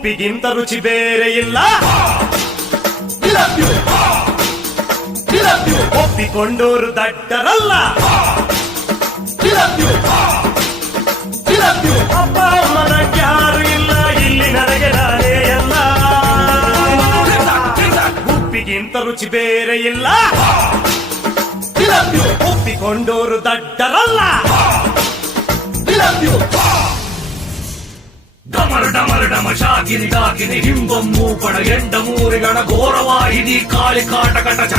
ಉಪ್ಪಿಗಿಂತ ರುಚಿ ಬೇರೆ ಇಲ್ಲ. ಒಪ್ಪಿಕೊಂಡೋರು ದಡ್ಡರಲ್ಲ. ಅಪ್ಪ ಅಮ್ಮನ ಯಾರು ಇಲ್ಲ ಇಲ್ಲಿ, ನನಗೆ ನಾನೇ ಎಲ್ಲ. ಉಪ್ಪಿಗಿಂತ ರುಚಿ ಬೇರೆ ಇಲ್ಲ. ಒಪ್ಪಿಕೊಂಡೋರು ದಡ್ಡರಲ್ಲ. ಡಮರ ಡಮರ ಡಮ ಶಾಕಿನಿ ದಾಕಿನಿ ಹಿಂಬಮ್ಮು ಪಡ ಎಂಡ ಮೂರಿಗಣ ಘೋರವಾಹಿನಿ ಕಾಳಿ ಕಾಟಕಟ